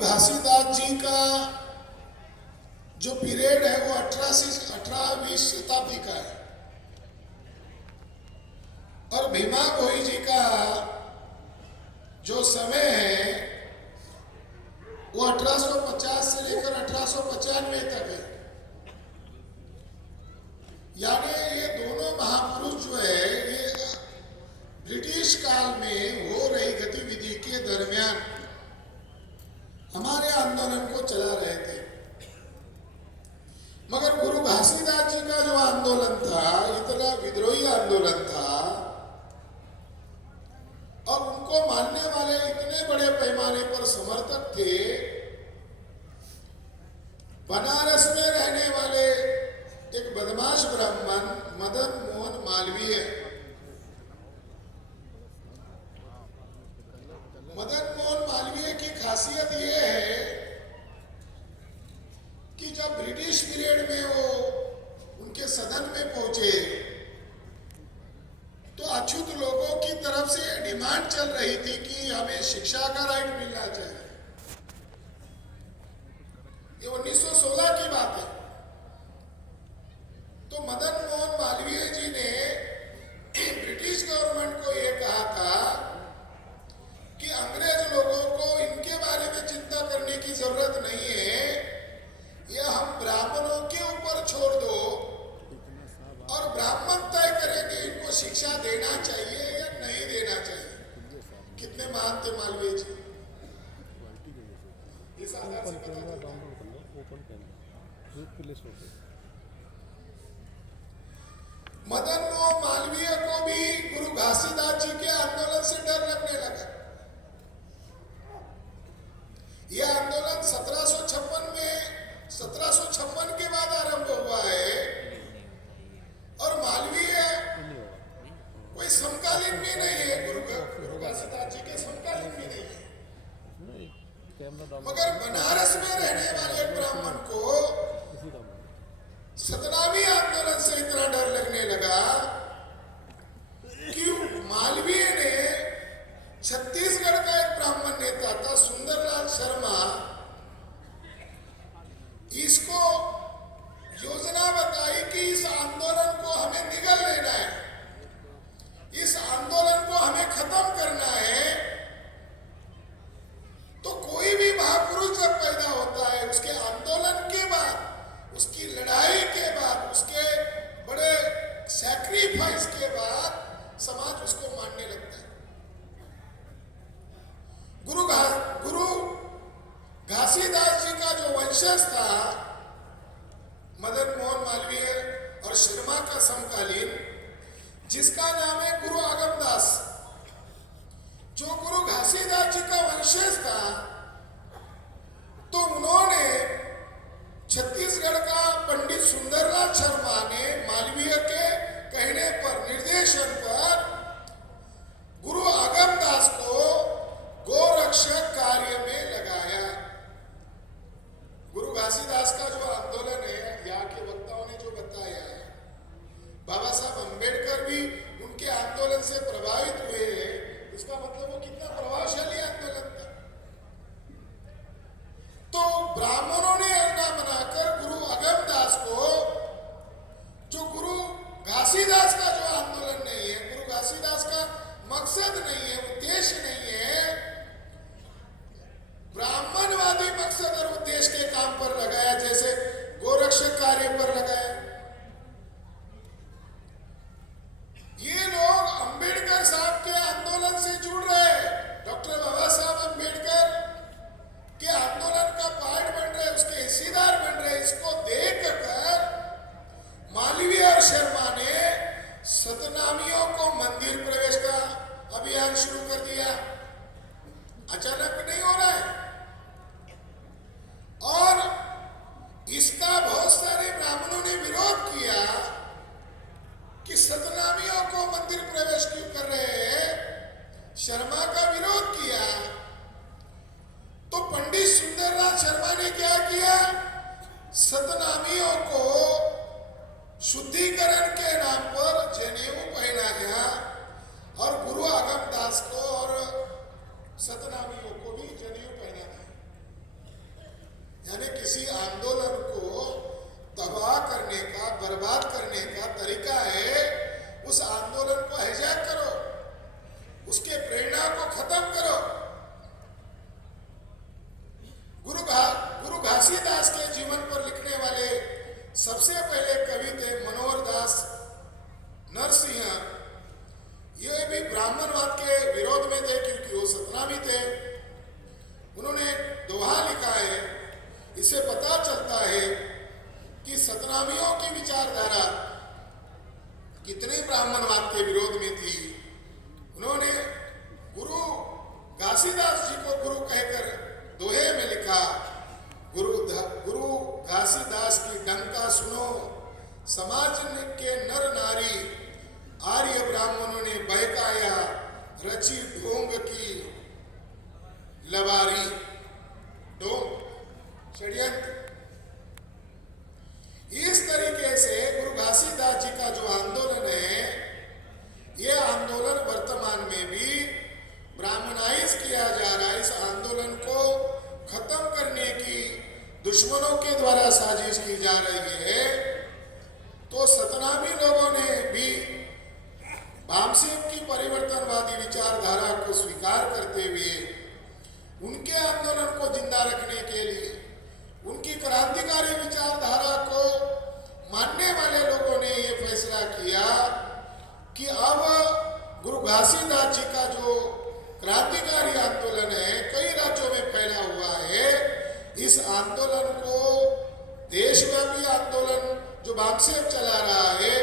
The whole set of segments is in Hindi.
घासीदास जी का जो पीरियड है वो 18वीं शताब्दी का है और भीमा भोई जी का जो समय है वो 1850 से लेकर 1895 तक है। यानी ये दोनों महापुरुष जो है ये ब्रिटिश काल में हो रही गतिविधि के दरमियान हमारे आंदोलन को चला रहे थे। मगर गुरु घासीदास जी का जो आंदोलन था इतना विद्रोही आंदोलन था और उनको मानने वाले इतने बड़े पैमाने पर समर्थक थे। बनारस में रहने वाले एक बदमाश ब्राह्मण मदन मोहन मालवीय, मदन मोहन मालवीय की खासियत यह है कि जब ब्रिटिश पीरियड में वो उनके सदन में पहुंचे तो अछूत लोगों की तरफ से डिमांड चल रही थी कि हमें शिक्षा का राइट मिलना चाहिए। ये 1916 की बात है। तो मदन मोहन मालवीय जी ने ब्रिटिश गवर्नमेंट को यह कहा था कि अंग्रेज लोगों को इनके बारे में चिंता करने की जरूरत नहीं है, यह हम ब्राह्मणों के ऊपर छोड़ दो और ब्राह्मण तय करेंगे इनको शिक्षा देना चाहिए या नहीं देना चाहिए। कितने महान थे मालवीय जी। इस आधार से पता चलता है। मदन मोहन मालवीय को भी गुरु घासीदास जी के आंदोलन से डर लगने लगा। यह आंदोलन 1756 के बाद आरंभ हुआ है और मालवीय कोई समकालीन भी नहीं है, गुरु घासीदास जी के समकालीन भी नहीं है। मगर बनारस में रहने वाले ब्राह्मण को सतनामी आंदोलन से इतना डर लगने लगा कि मालवीय ने छत्तीसगढ़ का एक ब्राह्मण नेता था सुंदरलाल शर्मा, इसको योजना बताई कि इस आंदोलन को हमें निगल लेना है, इस आंदोलन को हमें खत्म करना है। तो कोई भी महापुरुष जब पैदा होता है उसके आंदोलन के बाद, उसकी लड़ाई के बाद, उसके बड़े सैक्रिफाइस के बाद समाज उसको मानने लगता है। गुरु घासीदास जी का जो वंशज था मदन मोहन मालवीय और शर्मा का समकालीन, जिसका नाम है गुरु आगमदास, जो गुरु घासीदास जी का वंशज था, तो उन्होंने छत्तीसगढ़ का पंडित सुंदरलाल शर्मा ने मालवीय के कहने पर, निर्देशन पर गुरु आगमदास को गोरक्षक कार्य में लगाया। गुरु घासीदास का जो आंदोलन है, यहाँ के वक्ताओं ने जो बताया है, बाबा साहब अंबेडकर भी उनके आंदोलन से प्रभावित हुए हैं, इसका मतलब वो कितना प्रभावशाली आंदोलन था। तो ब्राह्मणों ने योजना बनाकर गुरु अगमदास को, जो गुरु घासीदास का जो आंदोलन नहीं है, गुरु घासीदास का मकसद नहीं है, उद्देश्य नहीं है, ब्राह्मणवादी मकसद और उद्देश्य के काम पर लगाया, जैसे गोरक्षक कार्य पर लगाया। ये लोग अंबेडकर साहब के आंदोलन से जुड़ रहे हैं, डॉक्टर बाबा साहब अंबेडकर के आंदोलन का पार्ट बन रहे, उसके हिस्सेदार बन रहे। इसको देखकर मालवीय और शर्मा ने सतनामियों को मंदिर प्रवेश का अभियान शुरू कर दिया। अचानक नहीं हो रहा है। और इसका बहुत सारे ब्राह्मणों ने विरोध किया कि सतनामियों को मंदिर प्रवेश क्यों कर रहे हैं। शर्मा का विरोध किया तो पंडित सुंदरलाल शर्मा ने क्या किया, सतनामियों को शुद्धिकरण के नाम पर जनेऊ पहनाया और गुरु आगमदास को और सतनामियों को भी जनेऊ पहनाया। किसी आंदोलन को तबाह करने का, बर्बाद करने का तरीका है उस आंदोलन को हाईजैक करो, उसके प्रेरणा को खत्म करो। गुरु घासीदास के जीवन पर लिखने वाले सबसे पहले कवि थे मनोहर दास नरसिंह। ये भी ब्राह्मणवाद के विरोध में थे क्योंकि वो सतनामी थे। उन्होंने दोहा लिखा है। इससे पता चलता है कि सतनामियों की विचारधारा कितने ब्राह्मणवाद के विरोध में थी। उन्होंने गुरु घासीदास जी को गुरु कहकर दोहे में लिखा, गुरु घासीदास की डंका सुनो, समाज के नर नारी, आर्य ब्राह्मणों ने बहकाया, रची ढोंग की लवारी। ढोंग षड्यंत्र। इस तरीके से गुरु घासीदास जी का जो आंदोलन है, यह आंदोलन वर्तमान में भी ब्राह्मणाइज किया जा रहा है। इस आंदोलन को खत्म करने की दुश्मनों के द्वारा साजिश की जा रही है। तो सतनामी लोगों ने भी भामसेन की परिवर्तनवादी विचारधारा को स्वीकार करते हुए उनके आंदोलन को जिंदा रखने के लिए, उनकी क्रांतिकारी विचारधारा को मानने वाले लोगों ने यह फैसला किया कि अब गुरु घासीदास जी का जो क्रांतिकारी आंदोलन है, कई राज्यों में फैला हुआ है, इस आंदोलन को देशव्यापी आंदोलन जो भामसेन चला रहा है,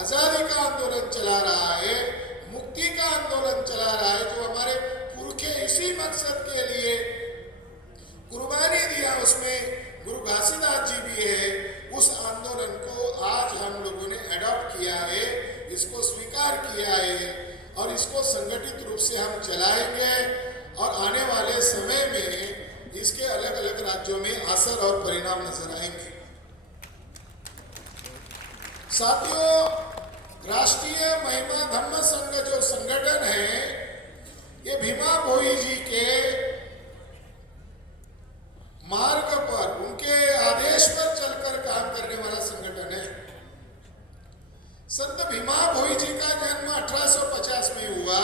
आजादी का आंदोलन चला रहा है, मुक्ति का आंदोलन चला रहा है, जो हमारे पुरखे इसी मकसद के लिए कुर्बानी दिया, उसमें गुरु घासीदास जी भी है। उस आंदोलन को आज हम लोगों ने अडॉप्ट किया है, इसको स्वीकार किया है और इसको संगठित रूप से हम चलाएंगे और आने वाले समय में इसके अलग अलग राज्यों में असर और परिणाम नजर आएंगे। साथियों, राष्ट्रीय महिमा धम्म संघ जो संगठन है, ये भीमा भोई जी के मार्ग पर, उनके आदेश पर चलकर काम करने वाला संगठन है। संत भीमा भोई जी का जन्म 1850 में हुआ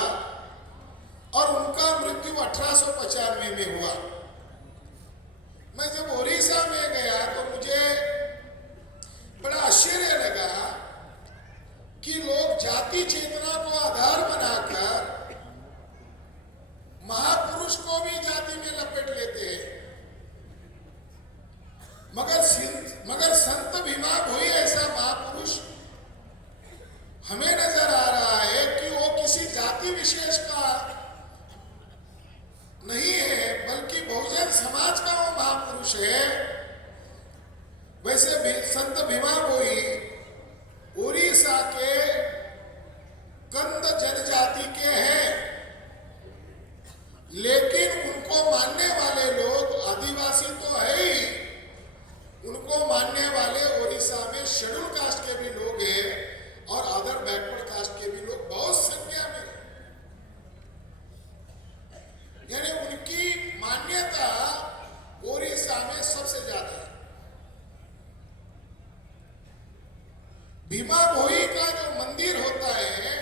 और उनका मृत्यु 1895 में हुआ। मैं जब ओडिशा में गया तो मुझे बड़ा आश्चर्य लगा कि लोग जाति चेतना को आधार बनाकर महापुरुष को भी जाति में लपेट लेते हैं, मगर संत भीमा भोई ऐसा महापुरुष हमें नजर आ रहा है कि वो किसी जाति विशेष का नहीं है, बल्कि बहुजन समाज का वो महापुरुष है। वैसे संत भीमा भोई उड़ीसा के कंद जनजाति के हैं, लेकिन उनको मानने वाले लोग आदिवासी तो है ही, उनको मानने वाले उड़ीसा में शेड्यूल कास्ट के भी लोग हैं और अदर बैकवर्ड कास्ट के भी लोग बहुत संख्या में, यानी उनकी मान्यता ओडिशा में सबसे ज्यादा है। भीमा भोई का जो मंदिर होता है,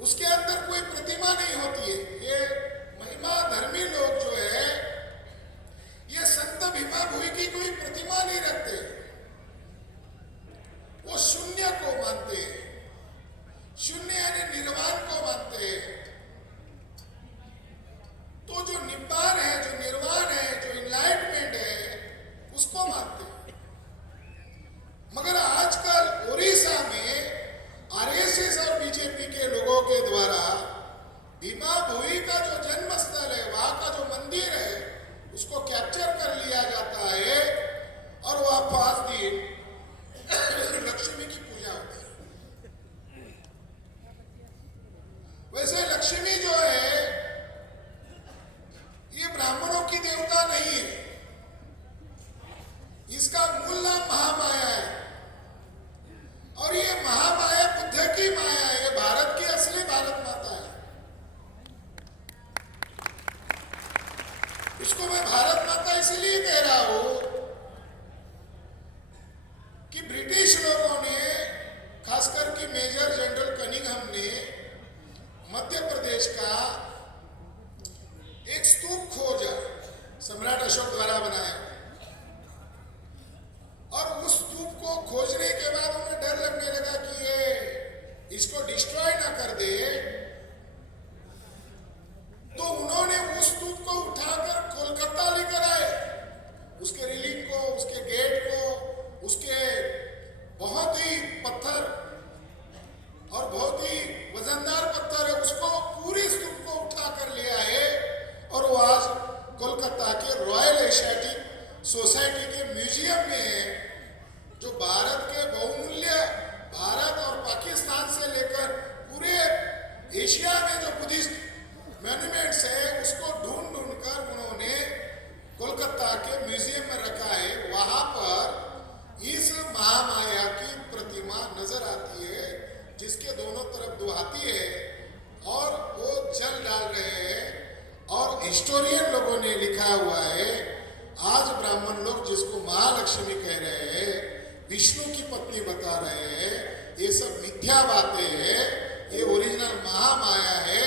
उसके अंदर कोई प्रतिमा नहीं होती है। ये महिमा धर्मी लोग जो है, ये संत भीमा भोई की कोई प्रतिमा नहीं रखते, वो शून्य को मानते हैं, शून्य यानी निर्वाण को मानते हैं। तो जो निब्बान है, जो निर्वाण है, जो इनलाइटमेंट है, उसको मानते हैं। मगर आजकल ओडिशा में आरएसएस और बीजेपी के लोगों के द्वारा भीमा भोई का जो जन्म स्थल है, वहां का जो मंदिर है, उसको कैप्चर कर लिया जाता है और वह 5 दिन लक्ष्मी की पूजा होती है। वैसे लक्ष्मी जो है, ये ब्राह्मणों की देवता नहीं है, इसका मूल नाम महामाया है और ये महामाया बुद्ध की माया है, ये भारत की असली भारत माता है। उसको मैं भारत माता इसलिए कह रहा हूं कि ब्रिटिश लोगों ने, खासकर कि मेजर जनरल कनिंघम ने मध्य प्रदेश का एक स्तूप खोजा, सम्राट अशोक द्वारा बनाया, और उस स्तूप को खोजने के बाद उन्हें डर लगने लगा कि ये इसको डिस्ट्रॉय ना कर दे, तो उन्होंने उस स्तूप को उठाकर कोलकाता लेकर आए। उसके रिलिंग को, उसके गेट को, उसके बहुत ही पत्थर और बहुत ही वजनदार पत्थर है, उसको पूरी स्तूप को उठाकर ले आए और वो आज कोलकाता के रॉयल एशियाटिक सोसाइटी के म्यूजियम में है, जो भारत के बहुमूल्य, भारत और पाकिस्तान से लेकर पूरे एशिया में जो बुद्धिस्ट मॉन्यूमेंट्स है उसको ढूंढ ढूंढ कर उन्होंने कोलकाता के म्यूजियम में रखा है। वहां पर इस महामाया की प्रतिमा नजर आती है, जिसके दोनों तरफ दो हाथी है और वो जल डाल रहे हैं। और हिस्टोरियन लोगों ने लिखा हुआ है, आज ब्राह्मण लोग जिसको महालक्ष्मी कह रहे हैं, विष्णु की पत्नी बता रहे हैं, ये सब मिथ्या बातें हैं। ये ओरिजिनल महामाया है